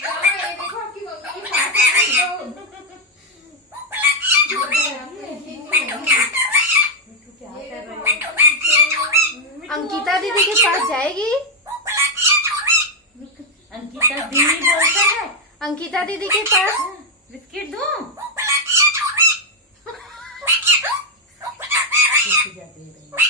ये देखो आपकी मम्मी की सास अंकिता दीदी के पास जाएगी। अंकिता दीदी बोलता है। अंकिता दीदी के पास बिस्किट दूं? जाती है